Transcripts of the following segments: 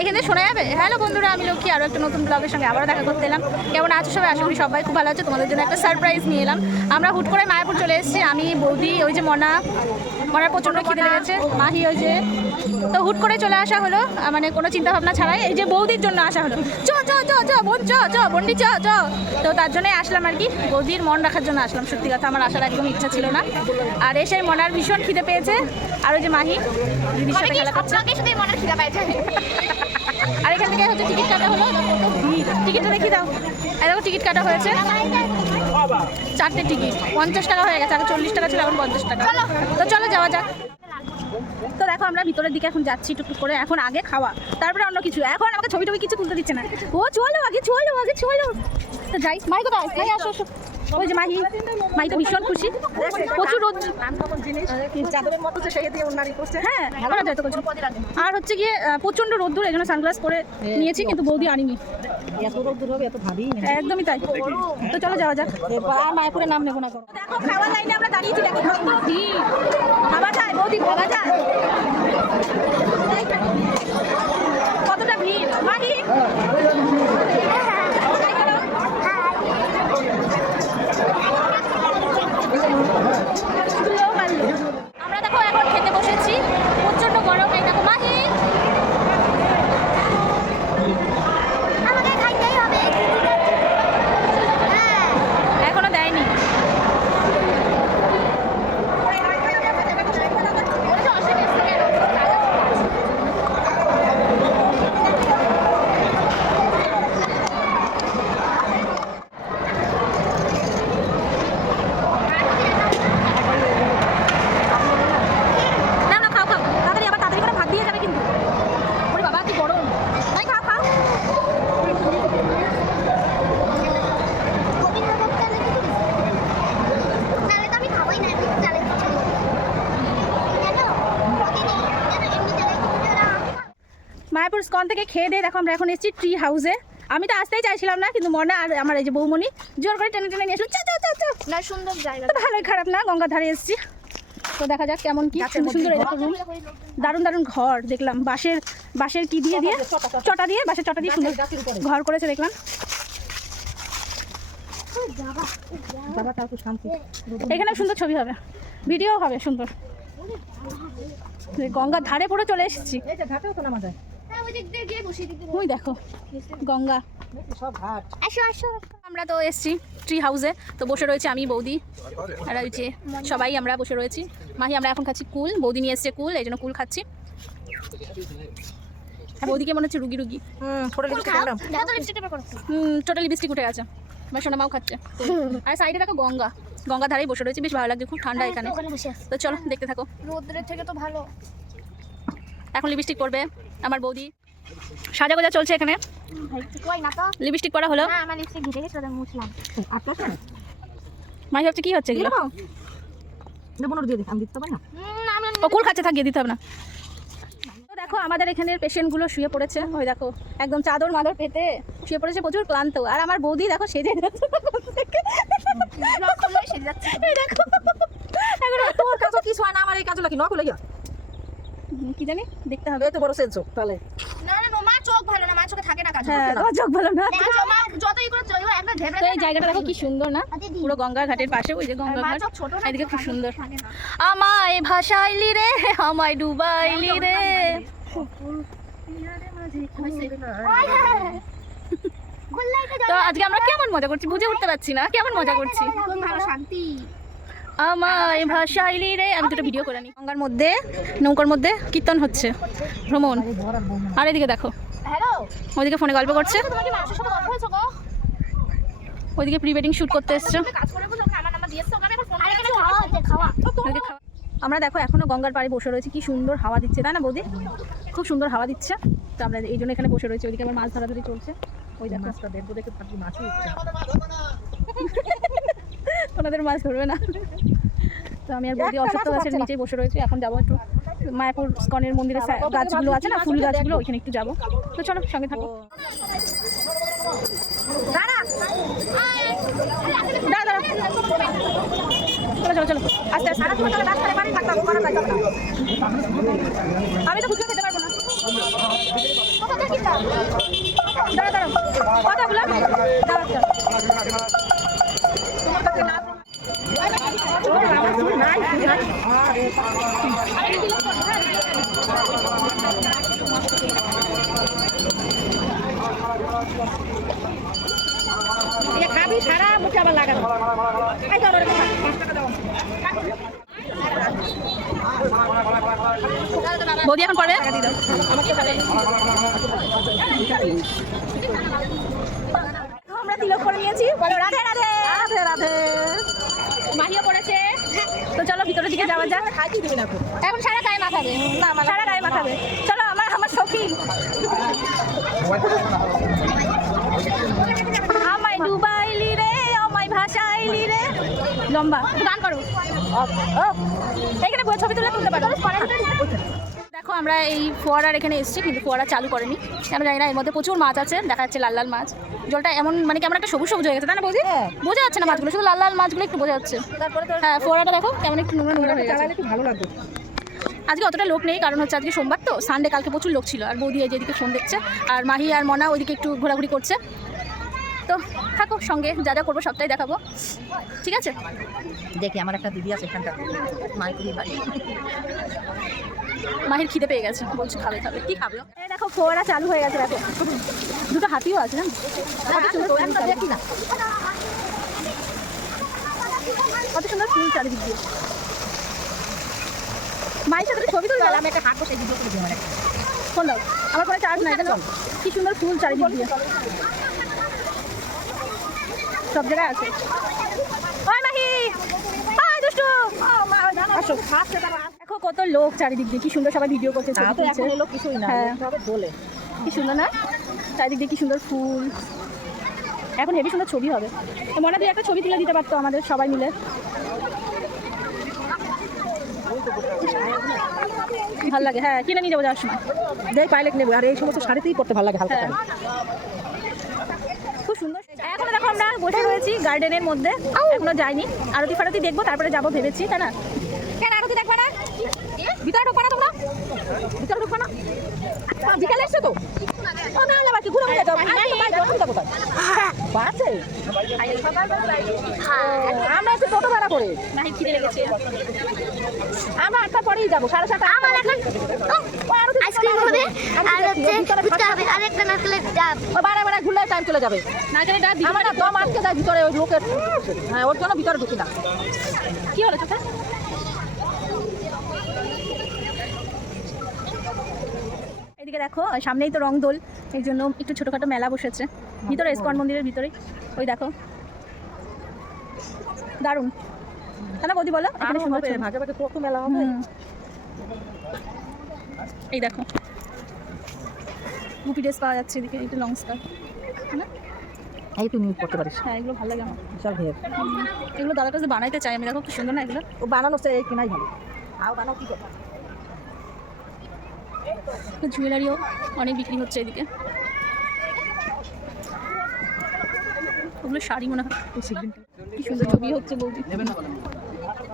এখানে শোনা যাবে? হ্যালো বন্ধুরা আমি লক্ষ্মী আরও একটা নতুন ব্লগের সঙ্গে আবারও দেখা করতে এলাম। কেমন আছো সবাই? আশা করি সবাই খুব ভালো আছে। তোমাদের জন্য একটা সারপ্রাইজ নিয়ে এলাম। আমরা হুট করে মায়াপুর চলে এসেছি। আমি বৌদি ওই যে মনা মনার প্রচণ্ড খিদে লেগেছে। মাহি ওই যে তো হুট করে চলে আসা হলো। মানে কোনো চিন্তা ভাবনা ছাড়াই। এই যে বৌদির জন্য আসা হলো। চ চ চ চ বোন চ চ বন্ডি চ চ। তো তার জন্যই আসলাম আর কি। বৌদির মন রাখার জন্য আসলাম। সত্যি কথা আমার আসার একদম ইচ্ছা ছিল না। আর এসে মনার ভীষণ খিদে পেয়েছে। আর ওই যে মাহি দিদির সাথে খেলা করছে। আর এখান থেকে হচ্ছে টিকিট কাটা হলো। টিকিট রেখে দাও। এই দেখো টিকিট কাটা হয়েছে। চারটে টিকিট। পঞ্চাশ টাকা হয়ে গেছে আগে চল্লিশ টাকা ছিল এখন পঞ্চাশ টাকা। তো চলো যাওয়া যাক। তো দেখো আমরা ভিতরের দিকে এখন যাচ্ছি টুকটুক করে এখন আগে খাওয়া। তারপরে অন্য কিছু। এখন আমাকে ছবি টবি কিছু তুলতে দিচ্ছে না। ও চলো আগে চলো আগে চলো। তো যাই। মাই কোথায় আসো আসো। ওই যে মাহি মাই তো ভীষণ খুশি। প্রচুর রোদ চাদরের মতো সেই দিয়ে উন্নারি করছে। হ্যাঁ করা যায় তো আর হচ্ছে গিয়ে আহ, প্রচণ্ড রোদ্দুর এই সানগ্লাস পরে নিয়েছি কিন্তু বৌদি আনিনি। এত রোদ হবে এত ভাবি একদমই তাই। তো চলো যাওয়া যাক। আর মায়াপুরের নাম নেব না করো দেখো খাওয়ার লাইনে আমরা দাঁড়িয়েছি দেখো খাওয়া যায় বৌদি খাওয়া যায় কতটা ভিড় মাহি আমরা দেখো এখন খেতে বসেছি প্রচণ্ড গরম এই দেখো মাহি আমাকে খাইতেই হবে হ্যাঁ এখনও দেয়নি না না খাও খাও তাড়াতাড়ি আবার তাড়াতাড়ি করে ভাত দিয়ে যাবে কিন্তু ওরে বাবা কি গরম তাই খাও খাও তাহলে তো আমি খাবোই না আমি চালের খিচুড়ি কেন কেন এমনি চালের খিচুড়ি ওরা স্কন থেকে খেয়ে দিয়ে দেখো আমরা এখন এসেছি ট্রি হাউসে আমি তো আসতেই চাইছিলাম না কিন্তু মনে আর আমার এই যে বৌমণি জোর করে টেনে টেনে নিয়ে আসলো চা চা চা না সুন্দর জায়গা। ভালোই খারাপ না গঙ্গার ধারে এসেছি। তো দেখা যাক কেমন কি সুন্দর room। দারুণ দারুণ ঘর দেখলাম। বাঁশের বাঁশের কি দিয়ে দিয়ে? চটা দিয়ে বাঁশের চটা দিয়ে সুন্দর ঘর করেছে দেখলাম। এখানে সুন্দর ছবি হবে। ভিডিও হবে সুন্দর। গঙ্গার ধারে পুরো চলে এসেছি। হ্যাঁ ওই দেখো গঙ্গা। আসো আসো। আমরা তো এসছি ট্রি হাউসে তো বসে রয়েছে আমি বৌদি। আর ওই যে সবাই আমরা বসে রয়েছি। মাহি আমরা এখন খাচ্ছি কুল। বৌদি নিয়ে এসছে কুল এই জন্য কুল খাচ্ছি। বৌদিকে মনে হচ্ছে রুগী রুগী। হুম টোটালি লিপস্টিক উঠে গেছে। আমার সোনা মাও খাচ্ছে। আর সাইডে দেখো গঙ্গা। গঙ্গা ধারেই বসে রয়েছে বেশ ভালো লাগছে খুব ঠান্ডা এখানে। বসে আছি। তো চলো দেখতে থাকো। রোদ্রের থেকে তো ভালো। এখন লিপস্টিক পরবে। আমার বৌদি। সাজা গোজা চলছে এখানে। কই না তো? লিপস্টিক পরা হলো। না আমার লিপস্টিক ঘিরে মুছলাম। আপনার মাহি ভাবছে কি হচ্ছে এগুলো? কুল খাচ্ছে থাকিয়ে দিতে হবে না। তো দেখো আমাদের এখানের পেশেন্টগুলো শুয়ে পড়েছে। ওই দেখো একদম চাদর মাদর পেতে শুয়ে পড়েছে প্রচুর ক্লান্ত। আর আমার বৌদি দেখো সেজে দেখো। কি হয় না আমার এই কাজটা কি নক হলে কি জানি? দেখতে হবে। তো বড় সেন্সো তাহলে। না না না, মা চোখ ভালো না মা চোখে থাকে না কাজ হ্যাঁ চোখ ভালো না? মা যতই করে চলো তো এই জায়গাটা দেখো কি সুন্দর না? পুরো গঙ্গা ঘাটের পাশে ওই যে গঙ্গা মা ঘাট। চোখ ছোট না এদিকে খুব সুন্দর। আমায় ভাসাইলি রে আমায় ডুবাইলি রে। তো আজকে আমরা কেমন মজা করছি? বুঝে উঠতে পারছি না। কেমন মজা করছি? ভালো শান্তি। আমায় ভাসাইলি রে আমি দুটো ভিডিও করে নিই গঙ্গার মধ্যে নৌকার মধ্যে কীর্তন হচ্ছে ভ্রমণ। আর এদিকে দেখো হ্যালো ওইদিকে ফোনে গল্প করছে। গো। ওইদিকে প্রি ওয়েডিং শ্যুট করতে এসছে। আমার দেখো এখনও গঙ্গার পাড়ে বসে রয়েছি। কি সুন্দর হাওয়া দিচ্ছে তাই না বৌদি? খুব সুন্দর হাওয়া দিচ্ছে। তো আমরা এই জন্য এখানে বসে রয়েছি। ওইদিকে আমার মাছ ধরাধরি চলছে। ওই দেখো। মাছটা দেখব দেখে ভাবছি মাছই মাছ ধরবে না। তো আমি আর বৌদি অসত্য গাছের নিচে বসে রয়েছি। এখন যাব একটু মায়াপুর স্কনের মন্দিরের সা- গাছগুলো আছে না? ফুল গাছগুলো ওইখানে একটু যাব। তো চলো সঙ্গে থাকো। চলো চলো চলো। আস্তে আস্তে। আমি তো ফুচকা খেতে পারব না দাঁড়া দাঁড়াও কতগুলো দাও একটা। খাবি সারা মুখে আবার লাগানো। বৌদি এখন পরে আমরা তিলক করে নিয়েছি। বলো রাধে রাধে। রাধে রাধে। মাহিও পড়েছে। তো চলো ভিতরের দিকে যাওয়া যাক। খাইতে দিবি না এখন সারা গায়ে মাখাবে। না সারা গায়ে মাখাবে। চলো আমার আমার সখী। আমায় রে আমায় ভাসাইলি রে। লম্বা গান করো। এখানে বসে ছবি তুলে তুলতে পারো। দেখো আমরা এই ফোয়ারার এখানে এসেছি কিন্তু ফোয়ারা চালু করেনি। আমরা জানি না এর মধ্যে প্রচুর মাছ আছে দেখা যাচ্ছে লাল লাল মাছ। জলটা এমন মানে কেমন একটা সবুজ সবুজ হয়ে গেছে তাই না বুঝি হ্যাঁ। বোঝা যাচ্ছে না মাছগুলো শুধু লাল লাল মাছগুলো একটু বোঝা যাচ্ছে। হ্যাঁ ফোয়ারাটা দেখো কেমন একটু নোংরা নোংরা হয়ে গেছে। ভালো লাগবে আজকে অতটা লোক নেই কারণ হচ্ছে আজকে সোমবার তো সানডে কালকে প্রচুর লোক ছিল। আর বৌদি এই যেদিকে ফোন দেখছে আর মাহি আর মনা ওইদিকে একটু ঘোরাঘুরি করছে। তো থাকো সঙ্গে যা যা করব সবটাই দেখাবো। ঠিক আছে? দেখি আমার একটা দিদি আছে এখানকার। মাইকুড়ি বাড়ি মাহির খিদে পেয়ে গেছে। বলছে খাবে খাবে। কি খাবে? দেখো ফোয়ারা চালু হয়ে গেছে দেখো। দুটো হাতিও আছে না? কত সুন্দর ফুল চারিদিক দিয়ে। মায়ের সাথে ছবি তুলবে? আমি একটা হাট বসে ভিডিও করে দিই আমার ফোন দাও। আমার কোনো চার্জ নাই কি সুন্দর ফুল চারিদিক দিয়ে। সব জায়গায় আছে। ওই মাহি! ওই দুষ্টু! আসো। দেখো কত লোক চারিদিক দিয়ে কি সুন্দর সবাই ভিডিও করছে তা ছবি তো এখন এলো কিছুই না হ্যাঁ। বলে। কি সুন্দর না? চারিদিক দিয়ে কি সুন্দর ফুল। এখন হেভি সুন্দর ছবি হবে। মনে দুই একটা ছবি তুলে দিতে পারতো আমাদের সবাই মিলে। ভালো লাগে হ্যাঁ কিনে নিয়ে যাব যাওয়ার সময়। দেখ পাইলেক নেব। আর এই সমস্ত শাড়িতেই পড়তে ভালো লাগে হালকা হ্যাঁ। করে। খুব সুন্দর এখন দেখো আমরা বসে রয়েছি গার্ডেনের মধ্যে। এখনও যাইনি। আরতি ফারতি দেখব তারপরে যাব ভেবেছি তাই না? কেন আরতি দেখবে না? ভিতরে ঢোকবা না তোমরা? ভিতরে ঢোকবা না? বিকালে এসছো তো? ও না বাকি ঘুরে ঘুরে যাও। কোথায়? বাসে আমরা একটু টোটো ভাড়া করে। আমরা আটটা পরেই যাব সাড়ে সাতটা আমার এখন আইসক্রিম হবে। আর হচ্ছে ঘুরতে হবে। আর একটা নারকেলের ডাব। ও বারে বারে ঘুরলে টাইম চলে যাবে। নারকেলের ডাব আমার দম আটকে যায় ভিতরে ওই লোকের হ্যাঁ ওর জন্য ভিতরে ঢুকি না। কি হলো চোখে এদিকে দেখো সামনেই তো রং দোল এই জন্য একটু ছোটোখাটো মেলা বসেছে। ভিতরে ইস্কন মন্দিরের ভিতরে ওই দেখো। দারুণ। তাহলে বৌদি বলো এখানে সুন্দর ভাগে ভাগে কত মেলা হবে। এই দেখো। গুপি ড্রেস পাওয়া যাচ্ছে এদিকে একটু লং স্কার্ট না? এই তুমি করতে পারিস। হ্যাঁ এগুলো ভালো লাগে আমার। বিশাল ভেব এগুলো দাদার কাছে বানাইতে চাই আমি। দেখো খুব সুন্দর না এগুলো? ও বানানো এই কেনাই ভালো। আও বানাও কি করবা? জুয়েলারিও অনেক বিক্রি হচ্ছে এদিকে। ওগুলো শাড়ি মনে হয়। কি সুন্দর ছবি হচ্ছে বৌদি।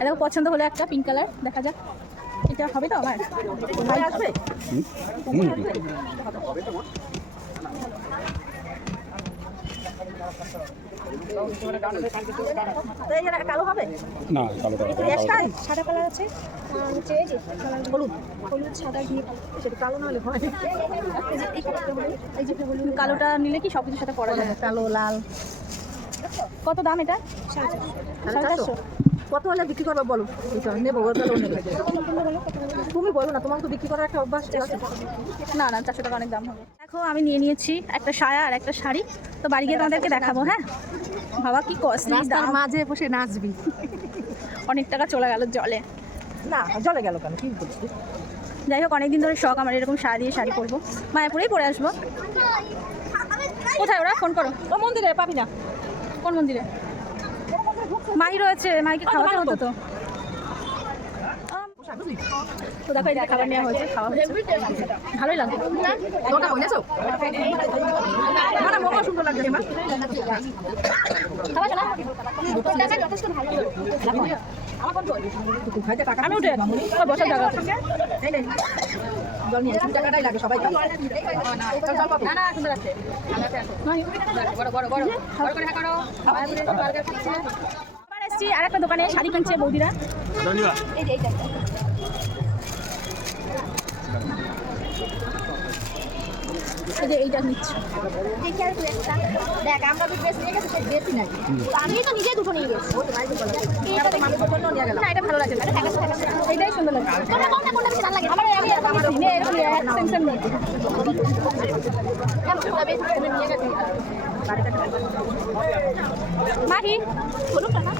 এটা পছন্দ হলে একটা পিঙ্ক কালার দেখা যাক। এটা হবে তো আমার ভাই আসবে যে কালো হবে? না কালো কালো কালো সাদা কালার আছে। হলুদ। হলুদ সাদা সেটা কালো না হলে হয়। এই যে কালোটা নিলে কি সব কিছুর সাথে পরা যাবে কালো লাল। কত দাম এটা? সাড়ে চারশো? কত হলে বিক্রি করবে বলো? নেব তাহলে নেবে তুমি বলো না তোমার তো বিক্রি করার একটা অভ্যাস আছে। না না চারশো টাকা অনেক দাম হবে। দেখো আমি নিয়ে নিয়েছি একটা সায়া আর একটা শাড়ি। তো বাড়ি গিয়ে তোমাদেরকে দেখাবো হ্যাঁ? বাবা কি কস্টলি দাম। মাঝে বসে নাচবি। অনেক টাকা চলে গেল জলে। না জলে গেল কেন? কি বলছিস যাই হোক অনেকদিন ধরে শখ আমার এরকম শাড়ি দিয়ে শাড়ি পরবো। মায়াপুরেই পরে আসব। কোথায় ওরা? ফোন করো। ও মন্দিরে পাবি না। কোন মন্দিরে? মাই রয়েছে মাইকে খাওয়াতে হতো তো। তো? দেখো এটা খাবার নেওয়া হয়েছে খাওয়া হয়েছে। ভালোই লাগবে ওটা বলেছ মোমো সুন্দর লাগছে মা। খাওয়া চলা যথেষ্ট ভালো তুই খাইতে টাকা আমি উঠে বসার জায়গা। জল নিয়ে টাকাটাই লাগে সবাই। না না সুন্দর আছে বড় বড় বড়। বড় করে করো। এসছি আর একটা দোকানে শাড়ি কিনছে বৌদিরা। এই যে এইটা। এইটা। এই যে এইটা নিচ্ছ। দেখ আমরা যে ড্রেস নিয়ে গেছি সেই ড্রেসই নাই। আমি তো নিজে দুটো নিয়ে গেছি। এটা তো মানুষের জন্য নিয়ে গেলাম। না এটা ভালো লাগে এইটাই সুন্দর লাগে কোনটা কোনটা কোনটা বেশি ভালো লাগে? আমার আমি এরকম নিচ্ছি এরকম সেম সেম মাহি বলুন না।